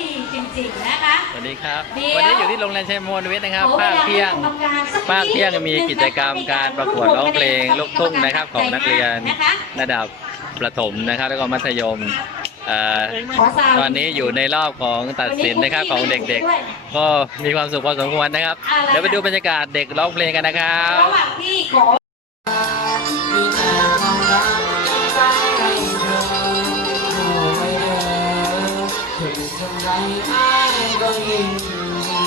ดีจริงๆนะคะสวัสดีครับเดี๋ยววันนี้อยู่ที่โรงเรียนชัยมงคลวิทย์นะครับขอวภาคลเที่ยงให้กรรมการสัภาคเที่ยงนิดมีกิจกรรมการประกวดร้องเพลงลูกทุ่งนะครับของนักเรียนนะคะระดับประถมนะครับ แล้วก็มัธยมเอ่อขอซาวตอนนี้อยู่ในรอบของตัดสินนะครับของเด็กๆ ก็มีความสุขพอสมควรนะครับ เดี๋ยวไปดูบรรยากาศเด็กร้องเพลงกันนะครับ ทำไรอ้ายก็ยิ่งดี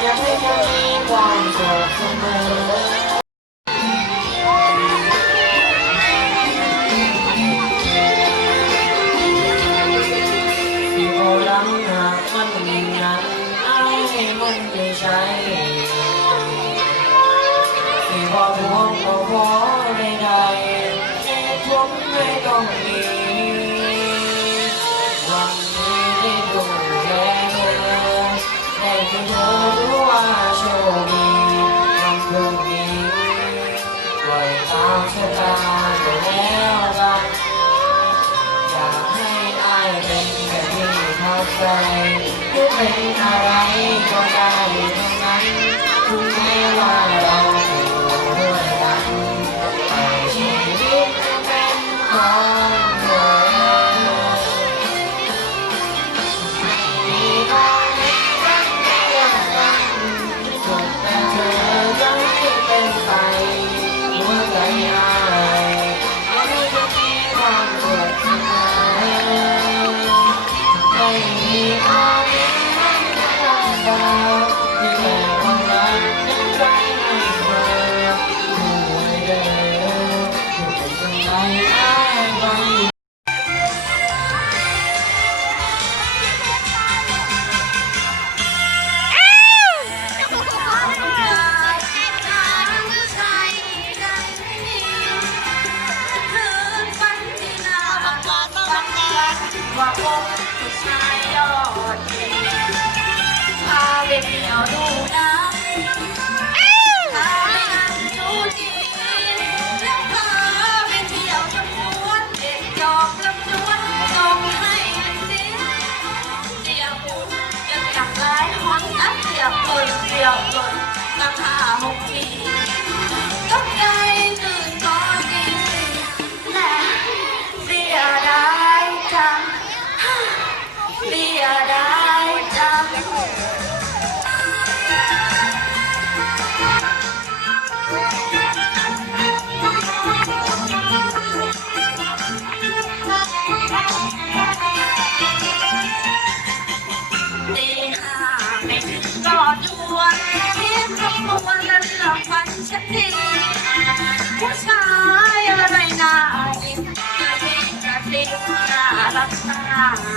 อยากให้เธ หากมันนั้นไอ้มันไม่ใช่ที่พอพวงก็พอได้เหตุผลไม่ต้องมีวันนี้ได้ดูแลเธอได้ให้เธอรู้ว่าโชคดีวันพรุ่งนี้ปล่อยตามชะตาไปแล้วกันอยากให้อายเป็นแค่ที่เข้าใจ เป็นอะไรก็ได้ทั้งนั้นถึงแม้ว่าเราจะด้วยกันแต่ชีวิตเป็นของเธอมีความรักเดียวกันสุดแต่เธอยังไม่เป็นไปหัวใจอายไม่จะมีความสุขเสมอไม่มีคว บหลายคนอักเสียบคนเสียบคนตั้งห้าหกทีก็ใจตื่นตอนตีสี่และเสียดายจังเสียดายจังตีห้ Yeah.